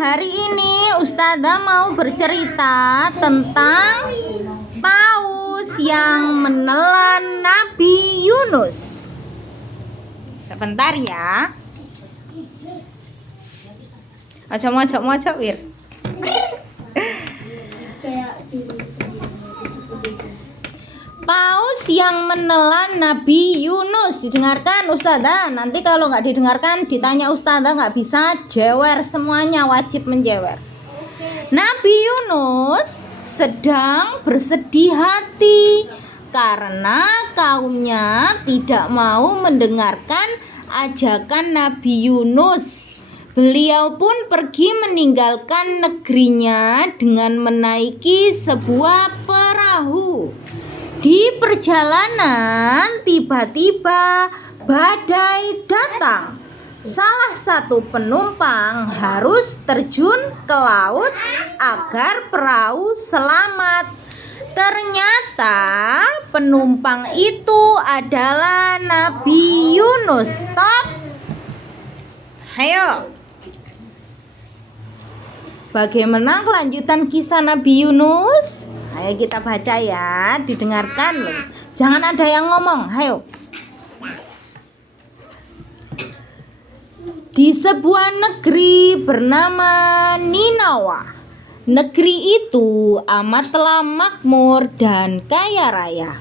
hari ini Ustazah mau bercerita tentang paus yang menelan Nabi Yunus. Sebentar ya. Mojok Wir. Paus yang menelan Nabi Yunus. Didengarkan Ustazah. Nanti kalau nggak didengarkan ditanya Ustazah, nggak bisa jewer, semuanya wajib menjewer. Nabi Yunus sedang bersedih hati karena kaumnya tidak mau mendengarkan ajakan Nabi Yunus. Beliau pun pergi meninggalkan negerinya dengan menaiki sebuah perahu. Di perjalanan tiba-tiba badai datang. Salah satu penumpang harus terjun ke laut agar perahu selamat. Ternyata penumpang itu adalah Nabi Yunus. Stop. Ayo. Bagaimana kelanjutan kisah Nabi Yunus? Ayo kita baca ya, didengarkan loh. Jangan ada yang ngomong, ayo. Di sebuah negeri bernama Ninawa. Negeri itu amatlah makmur dan kaya raya.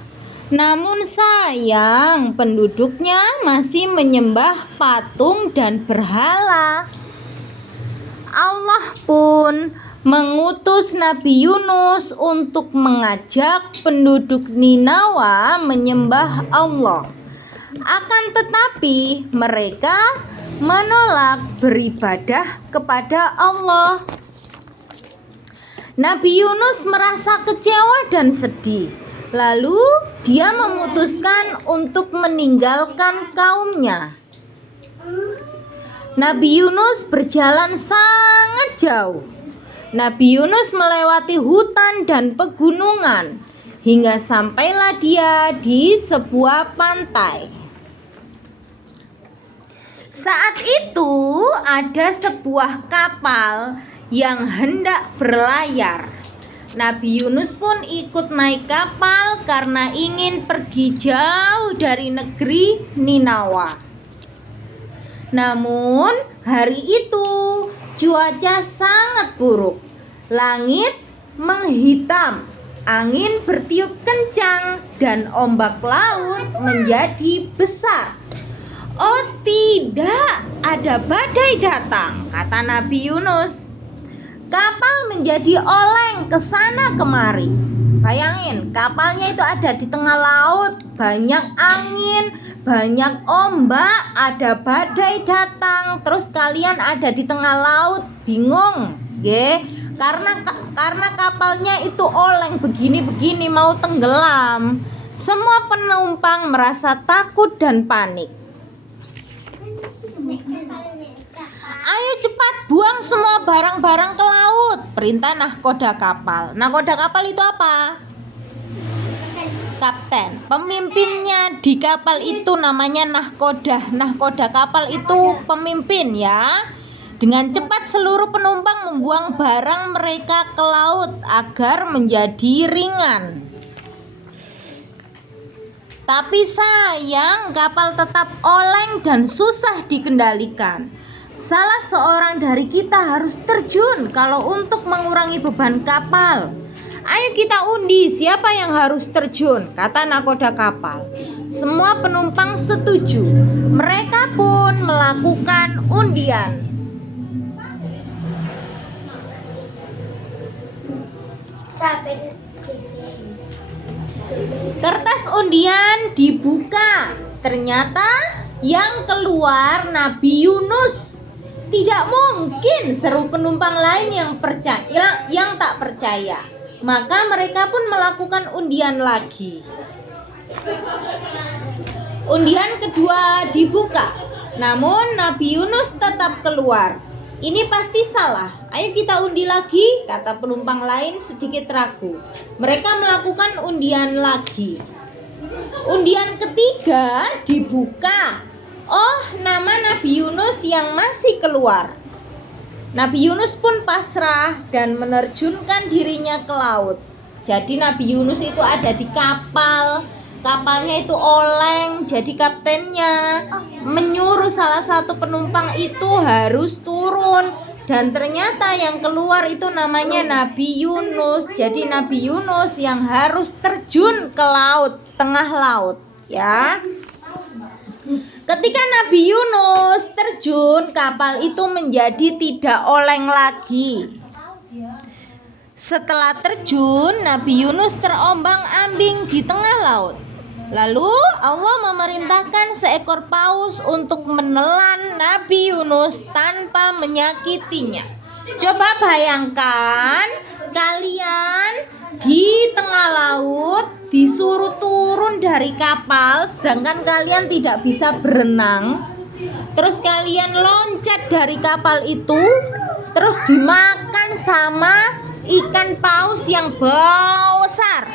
Namun sayang, penduduknya masih menyembah patung dan berhala. Allah pun mengutus Nabi Yunus untuk mengajak penduduk Ninawa menyembah Allah. Akan tetapi mereka menolak beribadah kepada Allah. Nabi Yunus merasa kecewa dan sedih. Lalu dia memutuskan untuk meninggalkan kaumnya. Nabi Yunus berjalan sangat jauh. Nabi Yunus melewati hutan dan pegunungan hingga sampailah dia di sebuah pantai. Saat itu ada sebuah kapal yang hendak berlayar. Nabi Yunus pun ikut naik kapal karena ingin pergi jauh dari negeri Ninawa. Namun hari itu cuaca sangat buruk. Langit menghitam, angin bertiup kencang, dan ombak laut menjadi besar. Oh tidak, ada badai datang, kata Nabi Yunus. Kapal menjadi oleng ke sana kemari. Bayangin, kapalnya itu ada di tengah laut, banyak angin, banyak ombak, ada badai datang, terus kalian ada di tengah laut, bingung, karena kapalnya itu oleng begini-begini mau tenggelam. Semua penumpang merasa takut dan panik. Ayo cepat buang semua barang-barang ke laut, perintah nahkoda kapal. Nahkoda kapal itu apa? Kapten. Pemimpinnya di kapal itu namanya nahkoda. Nahkoda kapal itu pemimpin ya. Dengan cepat seluruh penumpang membuang barang mereka ke laut agar menjadi ringan. Tapi sayang, kapal tetap oleng dan susah dikendalikan. Salah seorang dari kita harus terjun kalau untuk mengurangi beban kapal. Ayo kita undi siapa yang harus terjun, kata nahkoda kapal. Semua penumpang setuju. Mereka pun melakukan undian. Kertas undian dibuka. Ternyata yang keluar Nabi Yunus. Tidak mungkin, seru penumpang lain yang tak percaya. Maka mereka pun melakukan undian lagi. Undian kedua dibuka. Namun Nabi Yunus tetap keluar. Ini pasti salah. Ayo kita undi lagi, kata penumpang lain sedikit ragu. Mereka melakukan undian lagi. Undian ketiga dibuka. Oh, nama Nabi Yunus yang masih keluar. Nabi Yunus pun pasrah dan menerjunkan dirinya ke laut. Jadi Nabi Yunus itu ada di kapal. Kapalnya itu oleng, jadi kaptennya menyuruh salah satu penumpang itu harus turun. Dan ternyata yang keluar itu namanya Nabi Yunus. Jadi Nabi Yunus yang harus terjun ke laut, tengah laut, ya. Ketika Nabi Yunus terjun, kapal itu menjadi tidak oleng lagi. Setelah terjun, Nabi Yunus terombang-ambing di tengah laut. Lalu Allah memerintahkan seekor paus untuk menelan Nabi Yunus tanpa menyakitinya. Coba bayangkan kalian di tengah laut disuruh turun dari kapal sedangkan kalian tidak bisa berenang. Terus kalian loncat dari kapal itu, terus dimakan sama ikan paus yang besar.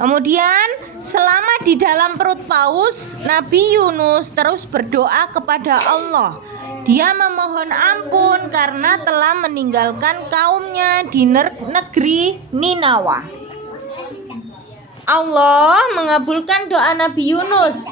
Kemudian selama di dalam perut paus, Nabi Yunus terus berdoa kepada Allah. Dia memohon ampun karena telah meninggalkan kaumnya di negeri Ninawa. Allah mengabulkan doa Nabi Yunus.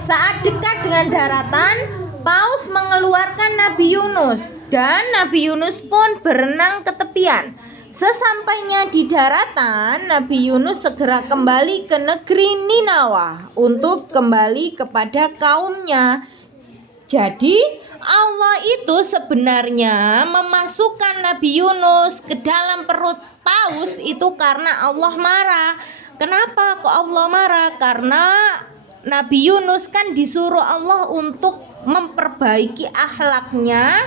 Saat dekat dengan daratan, paus mengeluarkan Nabi Yunus dan Nabi Yunus pun berenang ke tepian. Sesampainya di daratan, Nabi Yunus segera kembali ke negeri Ninawa untuk kembali kepada kaumnya. Jadi Allah itu sebenarnya memasukkan Nabi Yunus ke dalam perut paus itu karena Allah marah. Kenapa kok Allah marah? Karena Nabi Yunus kan disuruh Allah untuk memperbaiki akhlaknya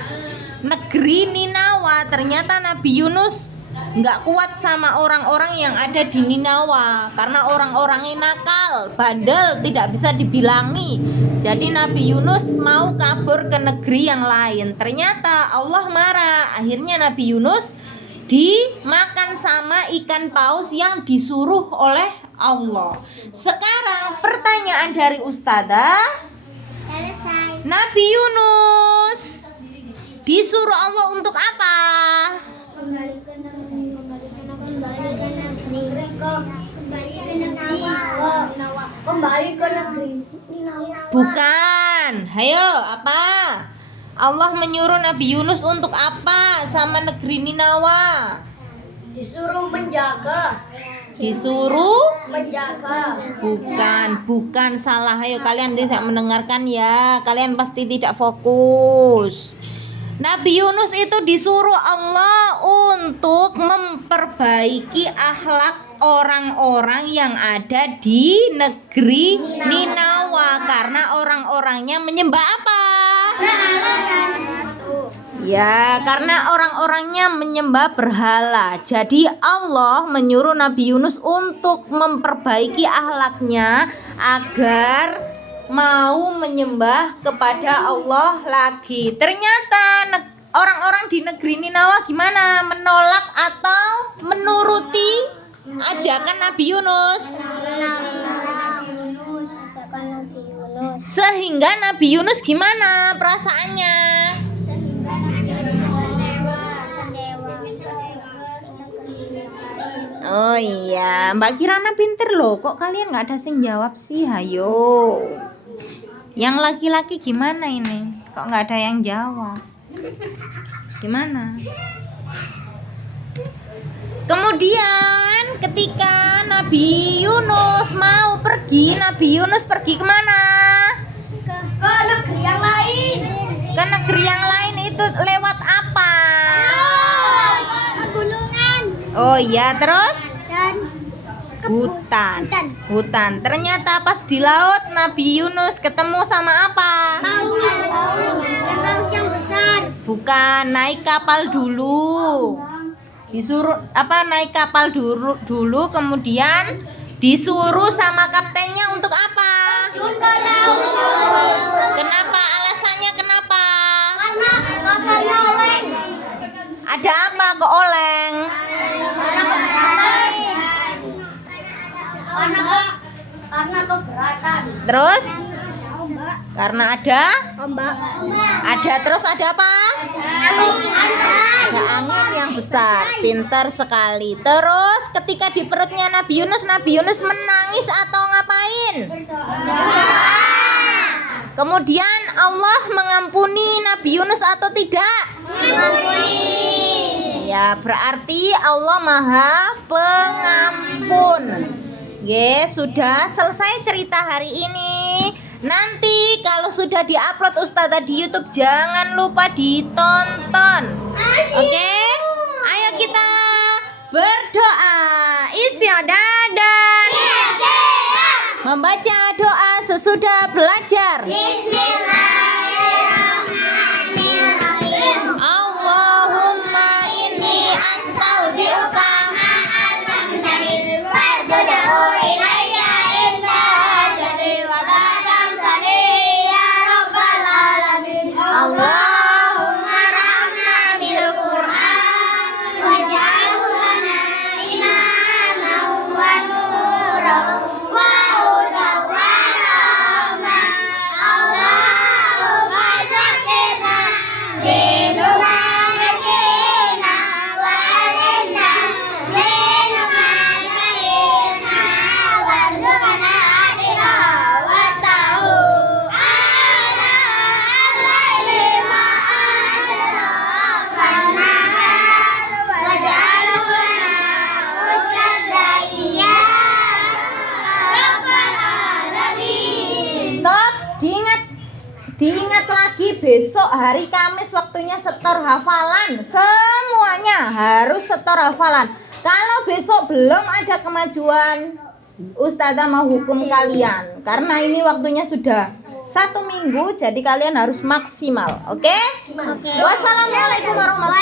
negeri Ninawa. Ternyata Nabi Yunus nggak kuat sama orang-orang yang ada di Ninawa karena orang-orangnya nakal, bandel, tidak bisa dibilangi. Jadi Nabi Yunus mau kabur ke negeri yang lain. Ternyata Allah marah. Akhirnya Nabi Yunus dimakan sama ikan paus yang disuruh oleh Allah. Sekarang pertanyaan dari Ustazah, Nabi Yunus disuruh Allah untuk apa? Kembali ke negeri. Bukan. Hayo, apa? Allah menyuruh Nabi Yunus untuk apa sama negeri Ninawa? Disuruh menjaga. Disuruh Menjaga. bukan salah. Ayo kalian tidak mendengarkan ya. Kalian pasti tidak fokus. Nabi Yunus itu disuruh Allah untuk memperbaiki akhlak orang-orang yang ada di negeri Ninawa karena orang-orangnya menyembah apa? Ya, karena orang-orangnya menyembah berhala. Jadi Allah menyuruh Nabi Yunus untuk memperbaiki akhlaknya agar mau menyembah kepada Allah lagi. Ternyata orang-orang di negeri Ninawa gimana? Menolak atau menuruti ajakan Nabi Yunus? Sehingga Nabi Yunus gimana perasaannya? Oh iya, Mbak Kirana pinter loh. Kok kalian nggak ada yang jawab sih? Hayo. Yang laki-laki gimana ini? Kok nggak ada yang jawab? Gimana? Kemudian ketika Nabi Yunus mau pergi, Nabi Yunus pergi kemana? Ke negeri yang lain. Ke negeri yang lain itu lewat apa? Pegunungan. Oh iya, terus? Dan Hutan. Ternyata pas di laut Nabi Yunus ketemu sama apa? paus yang besar. Bukan, naik kapal dulu. Disuruh apa? Naik kapal dulu kemudian disuruh sama kaptennya untuk apa? Kenapa? Alasannya kenapa? Karena kapalnya oleng. Ada apa kok oleng? Karena keberatan. Terus Ombak. karena ada Ombak. terus ada apa? Ada angin yang besar. Pintar sekali. Terus ketika di perutnya Nabi Yunus menangis atau ngapain? Kemudian Allah mengampuni Nabi Yunus atau tidak? Ya, berarti Allah Maha Pengampun. Sudah selesai cerita hari ini. Nanti kalau sudah diupload Ustazah di YouTube jangan lupa ditonton. Oke? Ayo kita berdoa istiadah dan membaca doa sesudah belajar. Bismillahirrahmanirrahim. Allahumma inni astaudiuka Allahumma rahmna bil Qur'an waj'alhu lana imaman wa nuran wa hudan wa rahmah. Allahumma zakkirna minhuma nasiina wa alimna minhuma jahilna warzuqna tilawatahu ana al-laili ma asrafa an-nahar waj'alhu lana hujjatan ya rabbal alamin. Stop, diingat lagi besok hari Kamis waktunya setor hafalan. Semuanya harus setor hafalan. Kalau besok belum ada kemajuan, Ustazah mau hukum kalian. Karena ini waktunya sudah 1 minggu, jadi kalian harus maksimal. Oke? Wassalamualaikum warahmatullahi wabarakatuh.